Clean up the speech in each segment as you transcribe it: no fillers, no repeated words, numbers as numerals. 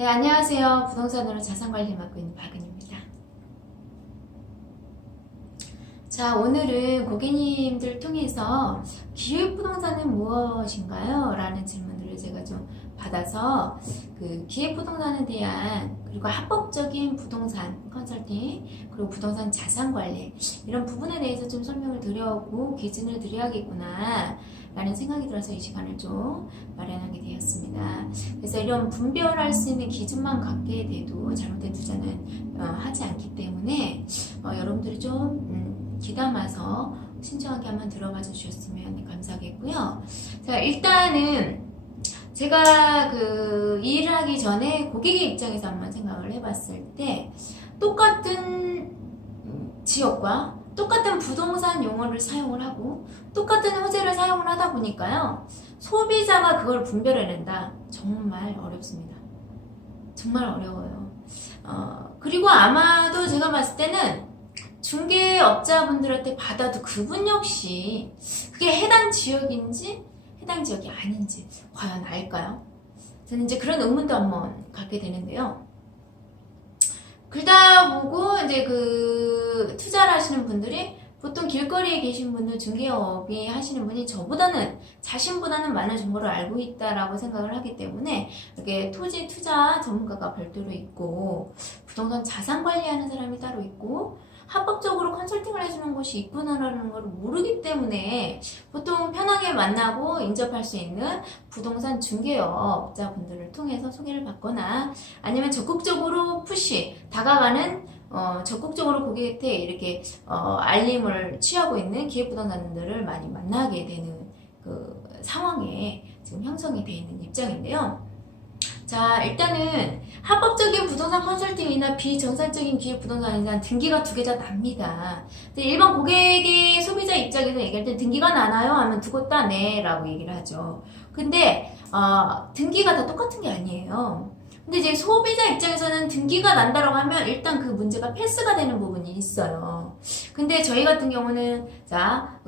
네, 안녕하세요. 부동산으로 자산관리 맡고 있는 박은입니다. 자, 오늘은 고객님들 통해서 기획부동산은 무엇인가요? 라는 질문들을 제가 좀 받아서 그 기획부동산에 대한 그리고 합법적인 부동산 컨설팅 그리고 부동산 자산관리 이런 부분에 대해서 좀 설명을 드려오고 기준을 드려야겠구나 라는 생각이 들어서 이 시간을 좀 마련하게 되었습니다. 그래서 이런 분별할 수 있는 기준만 갖게 돼도 잘못된 투자는 하지 않기 때문에 여러분들이 좀 귀담아서 신중하게 한번 들어봐 주셨으면 감사하겠고요. 자, 일단은 제가 이 일을 하기 전에 고객의 입장에서 한번 생각을 해봤을 때 똑같은 지역과 똑같은 부동산 용어를 사용을 하고 똑같은 호재를 사용을 하다 보니까요, 소비자가 그걸 분별해낸다. 정말 어렵습니다. 정말 어려워요. 그리고 아마도 제가 봤을 때는 중개업자분들한테 받아도 그분 역시 그게 해당 지역인지 해당 지역이 아닌지 과연 알까요? 저는 이제 그런 의문도 한번 갖게 되는데요. 그러다 보고 이제 투자를 하시는 분들이 보통 길거리에 계신 분들, 중개업이 하시는 분이 자신보다는 많은 정보를 알고 있다라고 생각을 하기 때문에 이렇게 토지 투자 전문가가 별도로 있고 부동산 자산 관리하는 사람이 따로 있고 합법적으로 컨설팅을 해주는 곳이 있구나라는 걸 모르기 때문에 보통 편하게 만나고 인접할 수 있는 부동산 중개업자분들을 통해서 소개를 받거나 아니면 적극적으로 다가가는 적극적으로 고객한테 이렇게 알림을 취하고 있는 기획부동산들을 많이 만나게 되는 그 상황에 지금 형성이 되어 있는 입장인데요. 자, 일단은 합법적인 부동산 컨설팅이나 비정상적인 기획부동산에 대한 등기가 두 개 다 납니다. 일반 고객의 소비자 입장에서 얘기할 때 등기가 나나요? 하면 두고 따네 라고 얘기를 하죠. 근데 등기가 다 똑같은 게 아니에요. 근데 이제 소비자 입장에서는 등기가 난다라고 하면 일단 그 문제가 패스가 되는 부분이 있어요. 근데 저희 같은 경우는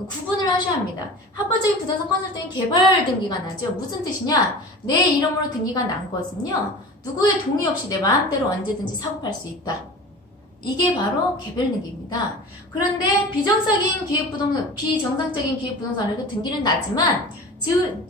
구분을 하셔야 합니다. 합법적인 부동산 컨설팅 개발 등기가 나죠. 무슨 뜻이냐? 내 이름으로 등기가 난 것은요, 누구의 동의 없이 내 마음대로 언제든지 사고 팔 수 있다. 이게 바로 개별 등기입니다. 그런데 비정상적인 기획부동산에도 등기는 나지만 지분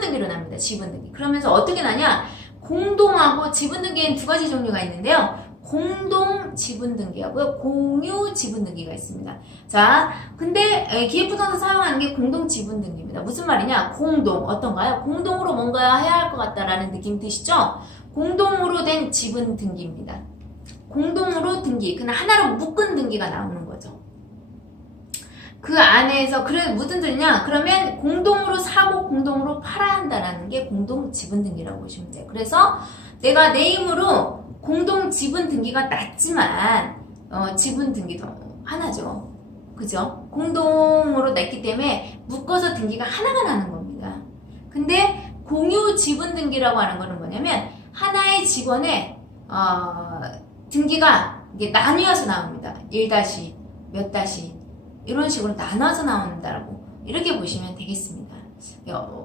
등기로 납니다. 지분 등기. 그러면서 어떻게 나냐? 공동하고 지분 등기에는 두 가지 종류가 있는데요. 공동 지분 등기하고요, 공유 지분 등기가 있습니다. 자, 근데 기획부동산 사용하는 게 공동 지분 등기입니다. 무슨 말이냐? 공동 어떤가요? 공동으로 뭔가 해야 할 것 같다라는 느낌 드시죠? 공동으로 된 지분 등기입니다. 공동으로 등기, 그냥 하나로 묶은 등기가 나오는 거죠. 그 안에서 무슨 뜻이냐? 그러면 공동으로 사고 공동으로 팔아야 한다라는 게 공동 지분 등기라고 보시면 돼요. 그래서 내가 내 힘으로 공동 지분 등기가 낮지만 지분 등기도 하나죠. 그죠? 공동으로 냈기 때문에 묶어서 등기가 하나가 나는 겁니다. 근데 공유 지분 등기라고 하는 거는 뭐냐면 하나의 직원의 등기가 이게 나뉘어서 나옵니다. 1- 몇 다시 이런 식으로 나눠서 나온다라고 이렇게 보시면 되겠습니다.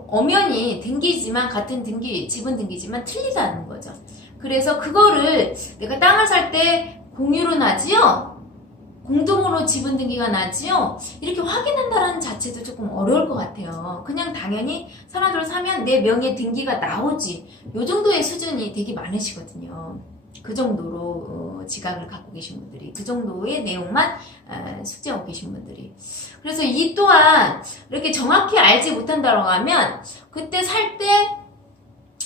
엄연히 등기지만 같은 지분 등기지만 틀리다는 거죠. 그래서 그거를 내가 땅을 살 때 공유로 나지요? 공동으로 지분 등기가 나지요? 이렇게 확인한다는 자체도 조금 어려울 것 같아요. 그냥 당연히 사람들 사면 내 명의 등기가 나오지. 요 정도의 수준이 되게 많으시거든요. 그 정도로 지각을 갖고 계신 분들이, 그 정도의 내용만 숙지하고 계신 분들이. 그래서 이 또한 이렇게 정확히 알지 못한다고 하면 그때 살 때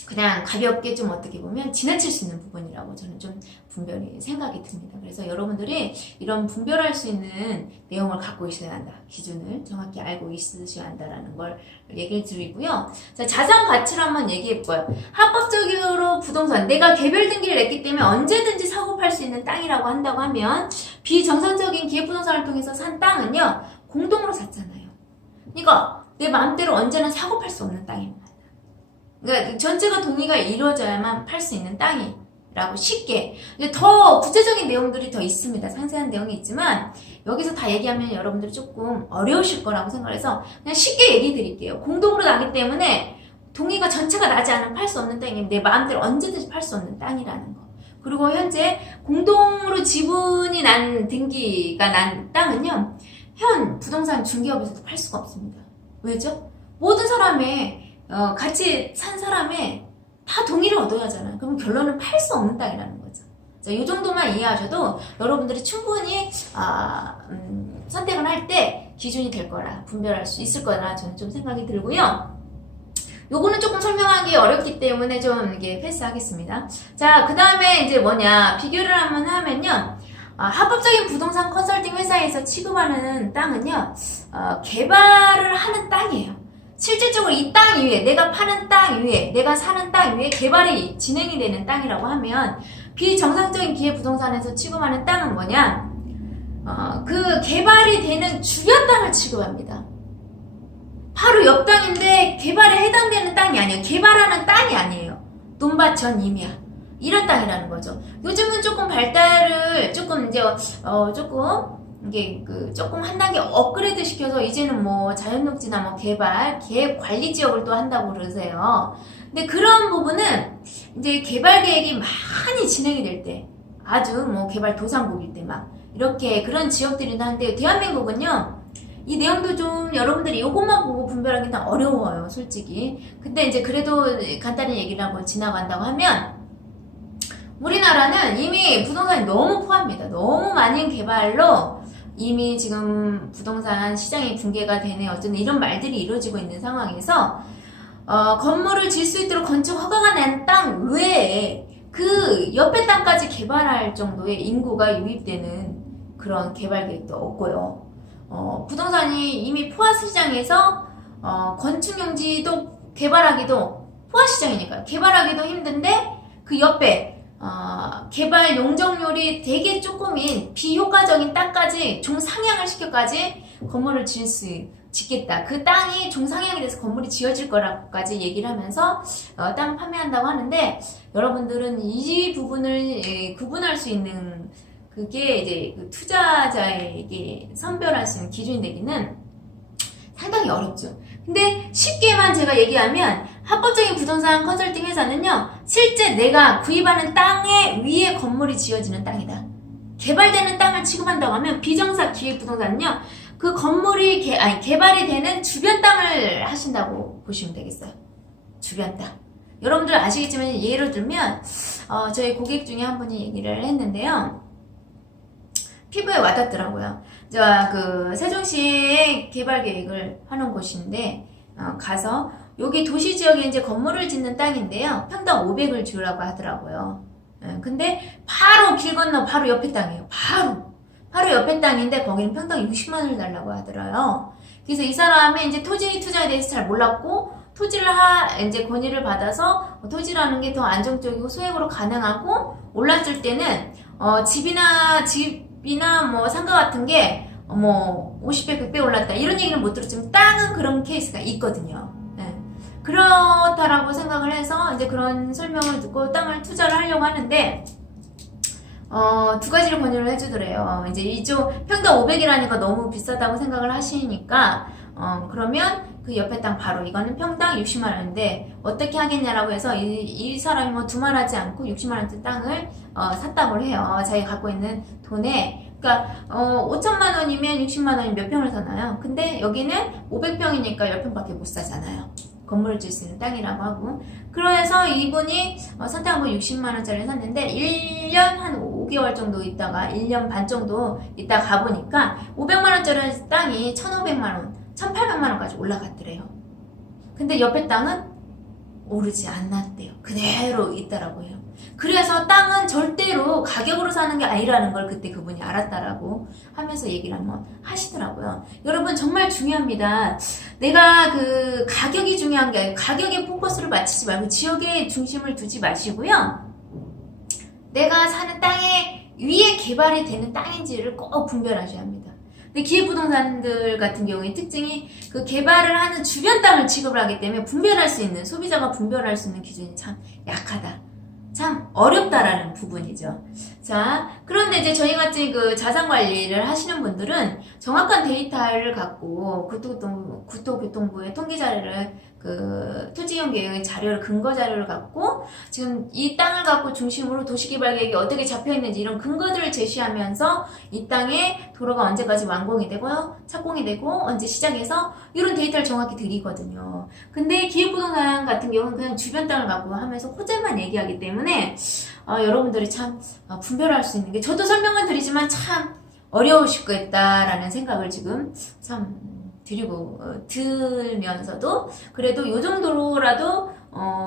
그냥 가볍게 좀 어떻게 보면 지나칠 수 있는 부분이라고 저는 좀 분별이 생각이 듭니다. 그래서 여러분들이 이런 분별할 수 있는 내용을 갖고 있어야 한다. 기준을 정확히 알고 있으셔야 한다라는 걸 얘기를 드리고요. 자, 자산 가치를 한번 얘기해 볼까요? 합법적으로 부동산, 내가 개별 등기를 냈기 때문에 언제든지 사고 팔 수 있는 땅이라고 한다고 하면 비정상적인 기획부동산을 통해서 산 땅은요, 공동으로 샀잖아요. 그러니까 내 마음대로 언제나 사고 팔 수 없는 땅입니다. 그러니까 전체가 동의가 이루어져야만 팔 수 있는 땅이라고 쉽게. 더 구체적인 내용들이 더 있습니다. 상세한 내용이 있지만 여기서 다 얘기하면 여러분들이 조금 어려우실 거라고 생각해서 그냥 쉽게 얘기 드릴게요. 공동으로 나기 때문에 동의가 전체가 나지 않으면 팔 수 없는 땅이 내 마음대로 언제든지 팔 수 없는 땅이라는 거. 그리고 현재 공동으로 지분이 등기가 난 땅은요, 현 부동산 중개업에서도 팔 수가 없습니다. 왜죠? 모든 사람의 같이 산 사람의 다 동의를 얻어야 하잖아요. 그럼 결론은 팔 수 없는 땅이라는 거죠. 자, 이 정도만 이해하셔도 여러분들이 충분히 선택을 할 때 기준이 될 거라, 분별할 수 있을 거라 저는 좀 생각이 들고요. 요거는 조금 설명하기 어렵기 때문에 좀 이게 패스하겠습니다. 자, 그 다음에 이제 뭐냐, 비교를 한번 하면요. 합법적인 부동산 컨설팅 회사에서 취급하는 땅은요, 개발을 하는 땅이에요. 실질적으로 이 땅 위에, 내가 파는 땅 위에, 내가 사는 땅 위에 개발이 진행이 되는 땅이라고 하면, 비정상적인 기회부동산에서 취급하는 땅은 뭐냐? 그 개발이 되는 주변 땅을 취급합니다. 바로 옆 땅인데 개발에 해당되는 땅이 아니에요. 개발하는 땅이 아니에요. 논밭 전 임야. 이런 땅이라는 거죠. 요즘은 조금 발달을 조금 이제 조금 한 단계 업그레이드 시켜서 이제는 뭐 자연녹지나 뭐 개발, 계획 관리 지역을 또 한다고 그러세요. 근데 그런 부분은 이제 개발 계획이 많이 진행이 될 때, 아주 뭐 개발 도상국일 때 막 이렇게 그런 지역들이나 한데, 대한민국은요, 이 내용도 좀 여러분들이 이것만 보고 분별하기 는 어려워요, 솔직히. 근데 이제 그래도 간단히 얘기를 하고 지나간다고 하면, 우리나라는 이미 부동산이 너무 포함합니다. 너무 많은 개발로 이미 지금 부동산 시장이 붕괴가 되네, 어쩌는 이런 말들이 이루어지고 있는 상황에서 건물을 질 수 있도록 건축 허가가 난 땅 외에 그 옆에 땅까지 개발할 정도의 인구가 유입되는 그런 개발 계획도 없고요. 부동산이 이미 포화시장에서 건축용지도 개발하기도, 포화시장이니까 개발하기도 힘든데 그 옆에 개발 용적률이 되게 조금인 비효과적인 땅까지 종상향을 시켜까지 건물을 짓겠다. 그 땅이 종상향이 돼서 건물이 지어질 거라고까지 얘기를 하면서 땅을 판매한다고 하는데, 여러분들은 이 부분을 구분할 수 있는 그게 이제 그 투자자에게 선별할 수 있는 기준이 되기는 상당히 어렵죠. 근데 쉽게만 제가 얘기하면, 합법적인 부동산 컨설팅 회사는요, 실제 내가 구입하는 땅에 위에 건물이 지어지는 땅이다. 개발되는 땅을 취급한다고 하면, 비정사 기획부동산은요, 그 건물이 개발이 되는 주변 땅을 하신다고 보시면 되겠어요. 주변 땅. 여러분들 아시겠지만, 예를 들면 저희 고객 중에 한 분이 얘기를 했는데요, 피부에 와닿더라고요. 그 세종시에 개발 계획을 하는 곳인데, 가서 여기 도시 지역에 이제 건물을 짓는 땅인데요, 평당 500을 주라고 하더라고요. 근데 바로 길 건너 바로 옆에 땅이에요. 바로 옆에 땅인데 거기는 평당 60만 원을 달라고 하더라고요. 그래서 이 사람이 이제 토지 투자에 대해서 잘 몰랐고, 토지를 이제 권유를 받아서 토지라는 게 더 안정적이고 소액으로 가능하고, 올랐을 때는 집이나 뭐 상가 같은 게 뭐 50배, 100배 올랐다 이런 얘기는 못 들었지만, 땅은 그런 케이스가 있거든요. 그렇다라고 생각을 해서 이제 그런 설명을 듣고 땅을 투자를 하려고 하는데, 두 가지를 권유를 해주더래요. 이제 이쪽 평당 500이라니까 너무 비싸다고 생각을 하시니까, 그러면 그 옆에 땅 바로 이거는 평당 60만 원인데 어떻게 하겠냐라고 해서 이 사람이 뭐 두말하지 않고 60만 원짜리 땅을 샀다고 해요. 자기가 갖고 있는 돈에. 그러니까 5천만 원이면 60만 원이 몇 평을 사나요? 근데 여기는 500평이니까 10평밖에 못 사잖아요. 건물을 질 수 있는 땅이라고 하고. 그래서 이분이 선택한 거 60만 원짜리를 샀는데 1년 한 5개월 정도 있다가 1년 반 정도 있다가 가보니까 500만 원짜리 땅이 1,500만 원, 1,800만 원까지 올라갔더래요. 근데 옆에 땅은 오르지 않았대요. 그대로 있다라고 해요. 그래서 땅은 절대로 가격으로 사는 게 아니라는 걸 그때 그분이 알았다라고 하면서 얘기를 한번 하시더라고요. 여러분 정말 중요합니다. 내가 그 가격이 중요한 게 아니고, 가격에 포커스를 맞추지 말고 지역에 중심을 두지 마시고요. 내가 사는 땅에 위에 개발이 되는 땅인지를 꼭 분별하셔야 합니다. 근데 기획부동산들 같은 경우에 특징이 그 개발을 하는 주변 땅을 취급을 하기 때문에 분별할 수 있는, 소비자가 분별할 수 있는 기준이 참 약하다. 참 어렵다라는 부분이죠. 자, 그런데 이제 저희같이 그 자산 관리를 하시는 분들은 정확한 데이터를 갖고 국토교통부의 통계 자료를 그 토지이용 계획의 자료를 근거 자료를 갖고 지금 이 땅을 갖고 중심으로 도시개발 계획이 어떻게 잡혀 있는지 이런 근거들을 제시하면서 이 땅에 도로가 언제까지 완공이 되고요, 착공이 되고 언제 시작해서 이런 데이터를 정확히 드리거든요. 근데 기획부동산 같은 경우는 그냥 주변 땅을 갖고 하면서 호재만 얘기하기 때문에 여러분들이 참 분별할 수 있는 게 저도 설명을 드리지만 참 어려우시겠다라는 생각을 지금 참 들면서도 그래도 요 정도로라도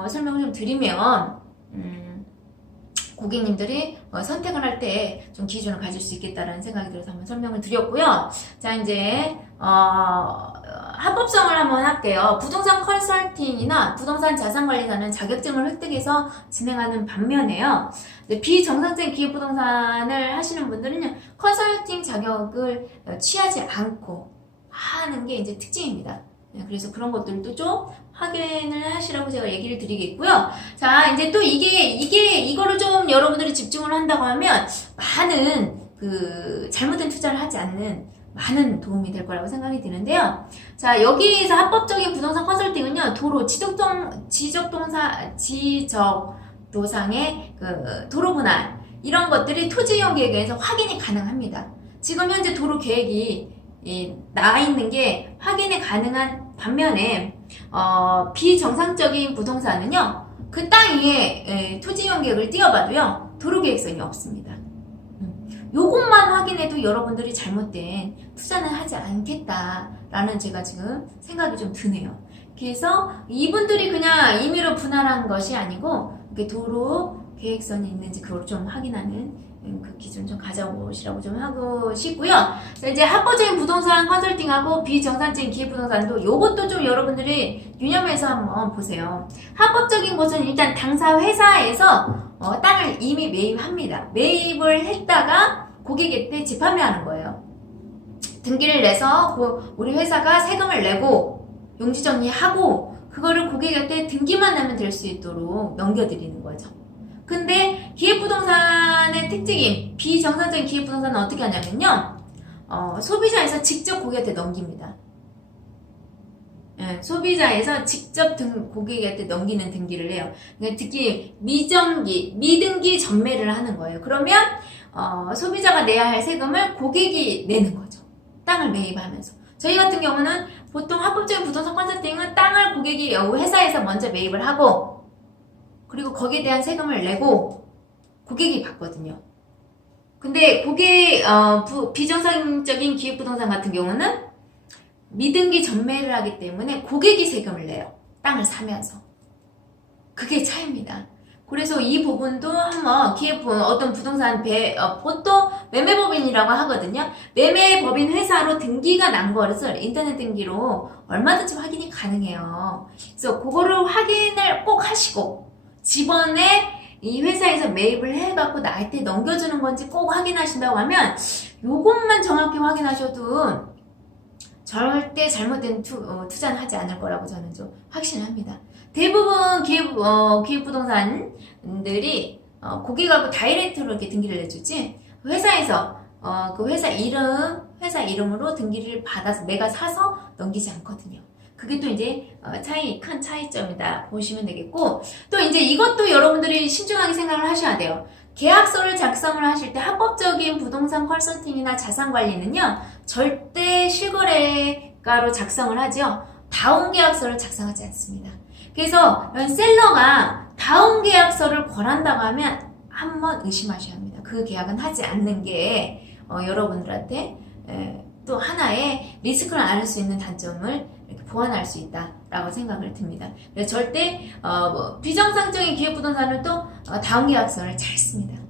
설명을 좀 드리면 고객님들이 선택을 할 때 좀 기준을 가질 수 있겠다라는 생각이 들어서 한번 설명을 드렸고요. 자, 이제 합법성을 한번 할게요. 부동산 컨설팅이나 부동산 자산관리사는 자격증을 획득해서 진행하는 반면에요. 비정상적인 기획부동산을 하시는 분들은요, 컨설팅 자격을 취하지 않고 하는 게 이제 특징입니다. 그래서 그런 것들도 좀 확인을 하시라고 제가 얘기를 드리겠고요. 자, 이제 또 이거를 좀 여러분들이 집중을 한다고 하면 많은 잘못된 투자를 하지 않는 많은 도움이 될 거라고 생각이 드는데요. 자, 여기에서 합법적인 부동산 컨설팅은요, 도로, 지적도상의 도로 분할, 이런 것들이 토지이용 계획에서 확인이 가능합니다. 지금 현재 도로 계획이 나와 있는 게 확인이 가능한 반면에 비정상적인 부동산은요, 그 땅 위에 토지이용 계획을 띄워봐도요 도로 계획성이 없습니다. 요것만 확인해도 여러분들이 잘못된 투자는 하지 않겠다라는 제가 지금 생각이 좀 드네요. 그래서 이분들이 그냥 임의로 분할한 것이 아니고 도로 계획선이 있는지 그걸 좀 확인하는 그 기준 좀 가져보시라고 좀 하고 싶고요. 자, 이제 합법적인 부동산 컨설팅하고 비정상적인 기획부동산도 요것도 좀 여러분들이 유념해서 한번 보세요. 합법적인 것은 일단 당사 회사에서 땅을 이미 매입합니다. 매입을 했다가 고객한테 재판매하는 거예요. 등기를 내서 우리 회사가 세금을 내고 용지정리하고 그거를 고객한테 등기만 내면 될 수 있도록 넘겨드리는 거죠. 근데 기획부동산의 특징이 비정상적인 기획부동산은 어떻게 하냐면요, 소비자에서 직접 고객한테 넘깁니다. 소비자에서 직접 고객한테 넘기는 등기를 해요. 특히 미등기 전매를 하는 거예요. 그러면 소비자가 내야 할 세금을 고객이 내는 거죠. 땅을 매입하면서. 저희 같은 경우는 보통 합법적인 부동산 컨설팅은 땅을 고객이 회사에서 먼저 매입을 하고 그리고 거기에 대한 세금을 내고 고객이 받거든요. 근데 비정상적인 기획부동산 같은 경우는 미등기 전매를 하기 때문에 고객이 세금을 내요. 땅을 사면서. 그게 차이입니다. 그래서 이 부분도 한번 어떤 부동산 보통 매매법인이라고 하거든요. 매매법인 회사로 등기가 난 것을 인터넷 등기로 얼마든지 확인이 가능해요. 그래서 그거를 확인을 꼭 하시고 집원에 이 회사에서 매입을 해갖고 나한테 넘겨주는 건지 꼭 확인하신다고 하면 요것만 정확히 확인하셔도 절대 잘못된 투자는 하지 않을 거라고 저는 좀 확신합니다. 대부분 기획부동산들이 고객하고 다이렉트로 이렇게 등기를 내주지 회사에서 그 회사 이름으로 등기를 받아서 내가 사서 넘기지 않거든요. 그게 또 이제 큰 차이점이다 보시면 되겠고, 또 이제 이것도 여러분들이 신중하게 생각을 하셔야 돼요. 계약서를 작성을 하실 때 합법적인 부동산 컨설팅이나 자산관리는요 절대 실거래가로 작성을 하죠. 다운계약서를 작성하지 않습니다. 그래서 셀러가 다운계약서를 권한다고 하면 한번 의심하셔야 합니다. 그 계약은 하지 않는 게 여러분들한테 또 하나의 리스크를 안을 수 있는 단점을 이렇게 보완할 수 있다라고 생각을 듭니다. 그래서 절대 비정상적인 기획부동산은 또 다운계약서를 잘 씁니다.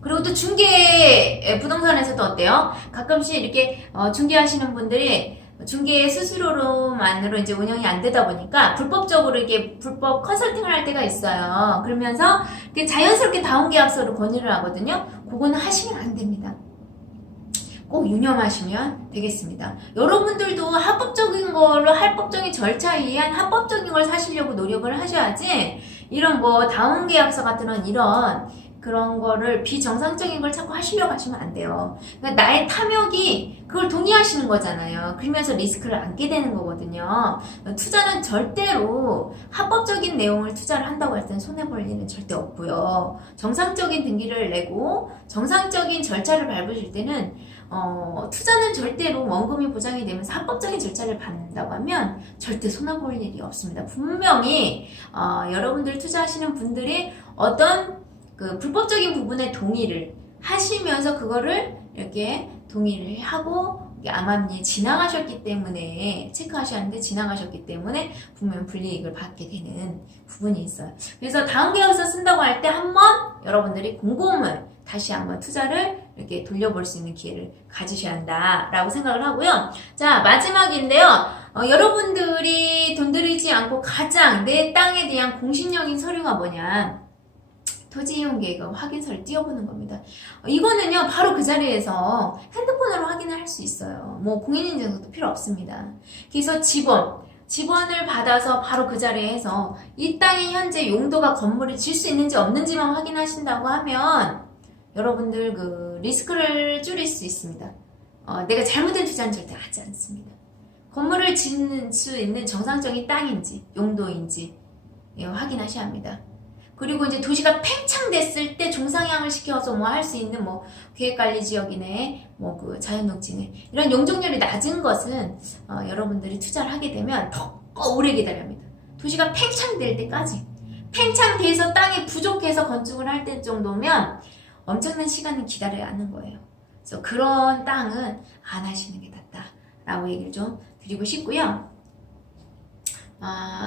그리고 또 중개 부동산에서도 어때요? 가끔씩 이렇게 중개하시는 분들이 중개 스스로만으로 이제 운영이 안 되다 보니까 불법적으로 이게 불법 컨설팅을 할 때가 있어요. 그러면서 자연스럽게 다운계약서를 권유를 하거든요. 그거는 하시면 안 됩니다. 꼭 유념하시면 되겠습니다. 여러분들도 합법적인 걸로 합법적인 절차에 의한 합법적인 걸 사시려고 노력을 하셔야지 이런 다운계약서 같은 이런 그런 거를 비정상적인 걸 자꾸 하시려고 하시면 안 돼요. 그러니까 나의 탐욕이 그걸 동의하시는 거잖아요. 그러면서 리스크를 안게 되는 거거든요. 투자는 절대로 합법적인 내용을 투자를 한다고 할 때는 손해볼 일은 절대 없고요. 정상적인 등기를 내고 정상적인 절차를 밟으실 때는 투자는 절대로 원금이 보장이 되면서 합법적인 절차를 밟는다고 하면 절대 손해볼 일이 없습니다. 분명히 여러분들 투자하시는 분들이 어떤 그 불법적인 부분에 동의를 하시면서 그거를 이렇게 동의를 하고 암암리에 지나가셨기 때문에 체크하셨는데 지나가셨기 때문에 분명 불이익을 받게 되는 부분이 있어요. 그래서 다음 계약서 쓴다고 할 때 한번 여러분들이 곰곰을 다시 한번 투자를 이렇게 돌려볼 수 있는 기회를 가지셔야 한다라고 생각을 하고요. 자, 마지막인데요. 여러분들이 돈 들이지 않고 가장 내 땅에 대한 공신력인 서류가 뭐냐? 토지 이용 계획 확인서를 띄워보는 겁니다. 이거는요, 바로 그 자리에서 핸드폰으로 확인을 할 수 있어요. 뭐 공인인증서도 필요 없습니다. 그래서 지번을 받아서 바로 그 자리에서 이 땅의 현재 용도가 건물을 질 수 있는지 없는지만 확인하신다고 하면 여러분들 그 리스크를 줄일 수 있습니다. 내가 잘못된 투자는 절대 하지 않습니다. 건물을 짓는 수 있는 정상적인 땅인지 용도인지 확인하셔야 합니다. 그리고 이제 도시가 팽창됐을 때 종상향을 시켜서 뭐 할 수 있는 뭐 계획관리지역이네, 뭐 그 자연녹지네 이런 용적률이 낮은 것은 여러분들이 투자를 하게 되면 더 오래 기다려야 합니다. 도시가 팽창될 때까지. 팽창돼서 땅이 부족해서 건축을 할 때 정도면 엄청난 시간을 기다려야 하는 거예요. 그래서 그런 땅은 안 하시는 게 낫다라고 얘기를 좀 드리고 싶고요.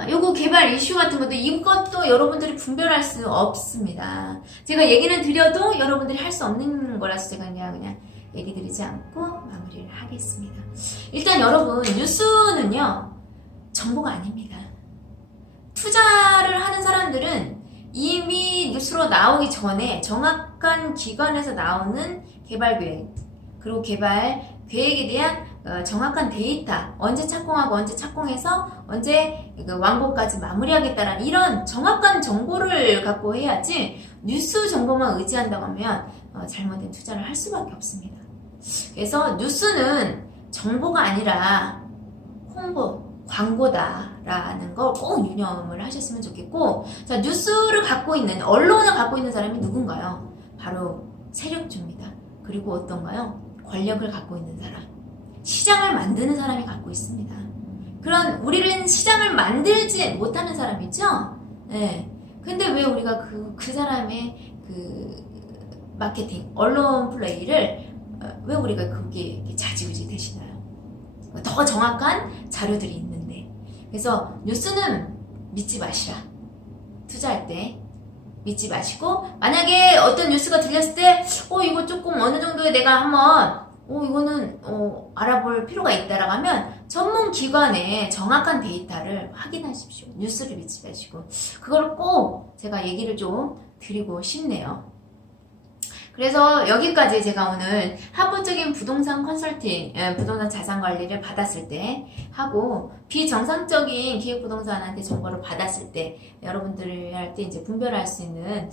요거 개발 이슈 같은 것도 이것도 여러분들이 분별할 수 없습니다. 제가 얘기는 드려도 여러분들이 할 수 없는 거라서 제가 그냥 얘기 드리지 않고 마무리를 하겠습니다. 일단 여러분, 뉴스는요, 정보가 아닙니다. 투자를 하는 사람들은 이미 뉴스로 나오기 전에 정확한 기관에서 나오는 개발 계획, 그리고 개발 계획에 대한 정확한 데이터, 언제 착공하고 언제 착공해서 언제 완공까지 마무리하겠다라는 이런 정확한 정보를 갖고 해야지 뉴스 정보만 의지한다고 하면 잘못된 투자를 할 수밖에 없습니다. 그래서 뉴스는 정보가 아니라 홍보, 광고다라는 걸 꼭 유념을 하셨으면 좋겠고, 자, 뉴스를 갖고 있는, 언론을 갖고 있는 사람이 누군가요? 바로 세력주입니다. 그리고 어떤가요? 권력을 갖고 있는 사람, 시장을 만드는 사람이 갖고 있습니다. 그런 우리는 시장을 만들지 못하는 사람이죠. 네. 근데 왜 우리가 그 사람의 그 마케팅, 언론 플레이를 왜 우리가 그게 좌지우지 되시나요? 더 정확한 자료들이 있는데. 그래서 뉴스는 믿지 마시라. 투자할 때 믿지 마시고, 만약에 어떤 뉴스가 들렸을 때 이거 조금 어느 정도에 내가 한번 이거는 알아볼 필요가 있다라고 하면 전문 기관의 정확한 데이터를 확인하십시오. 뉴스를 믿지 마시고. 그걸 꼭 제가 얘기를 좀 드리고 싶네요. 그래서 여기까지 제가 오늘 합법적인 부동산 컨설팅, 부동산 자산 관리를 받았을 때 하고, 비정상적인 기획부동산한테 정보를 받았을 때 여러분들 할 때 이제 분별할 수 있는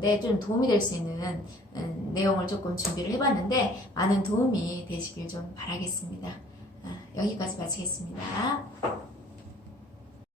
데 좀 도움이 될 수 있는 내용을 조금 준비를 해봤는데 많은 도움이 되시길 좀 바라겠습니다. 여기까지 마치겠습니다.